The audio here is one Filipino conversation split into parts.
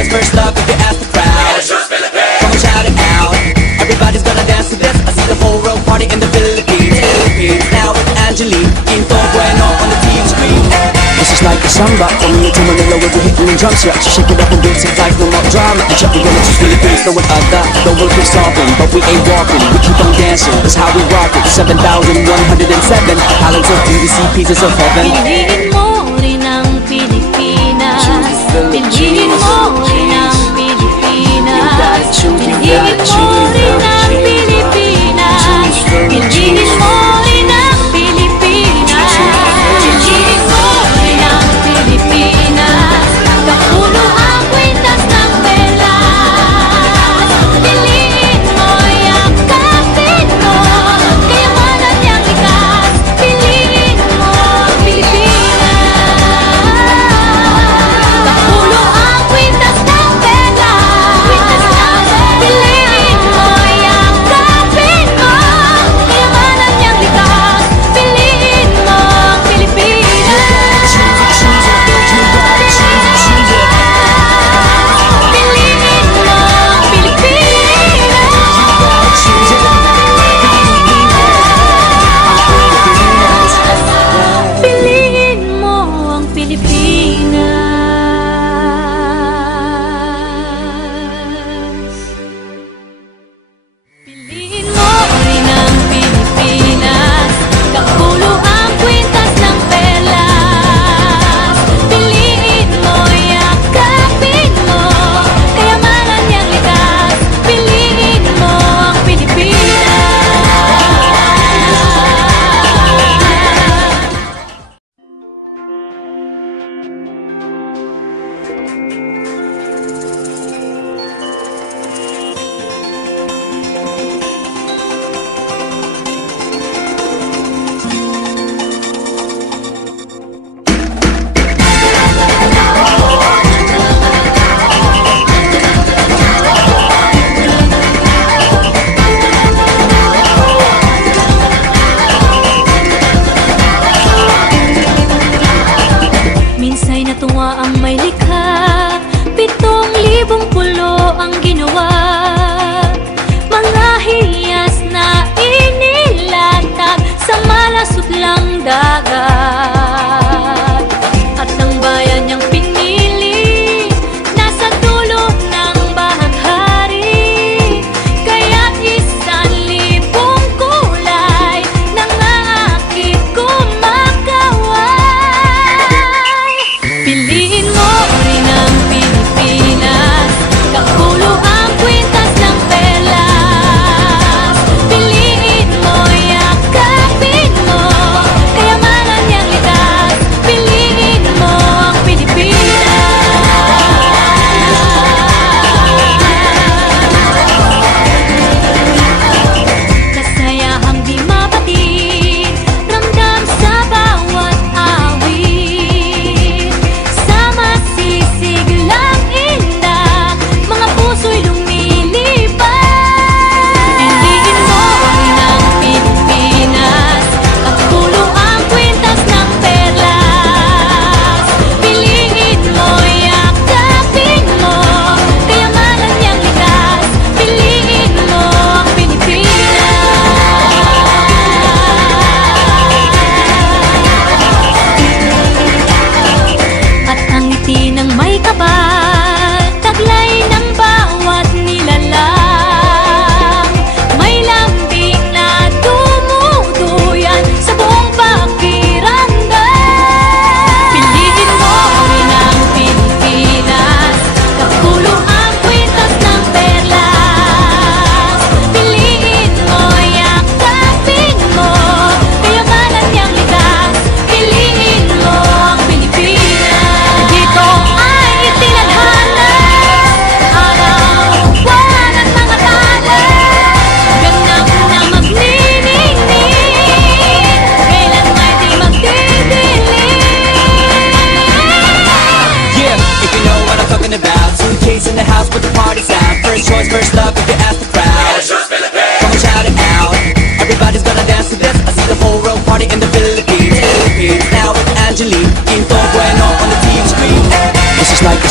it's first up if you ask the crowd. Come on, shout it out. Everybody's gonna dance to this. I see the whole world party in the Philippines. Now with Angelique, Quinto Bueno on the TV screen. This is like a samba, coming into Manila where we're hitting the drums. Yeah, so shake it up and do it like no more drama. And check, we're gonna choose Philippines, no one other. The world keeps talking, but we ain't walking. We keep on dancing, that's how we rock it. 7,107 islands of PVC, pieces of heaven. Piliin mo rin ang Pilipinas. Piliin mo rin ang Pilipinas. Piliin mo rin ang Pilipinas. Piliin mo rin ang Pilipinas. Piliin mo rin ang Pilipinas. Kapulo ang kwintas ng pelas. Piliin mo, yakapin mo, kayamanan niyang likas. Piliin mo, Pilipinas. Kapulo ang kwintas ng pelas. Piliin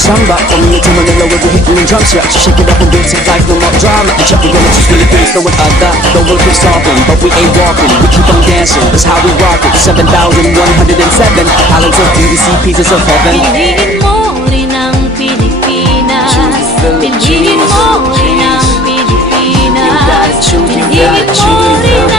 samba. From here to Manila, we'll be hitting the drum set. Shake it up and do some life, no more drama. And check, we're gonna choose Philippines, no one other. The world keeps talking, but we ain't walking. We keep on dancing, that's how we rock it. 7,107 islands of PVC, pieces of heaven. Piliin mo rin ang Pilipinas. Piliin mo rin ang Pilipinas. Piliin mo rin ang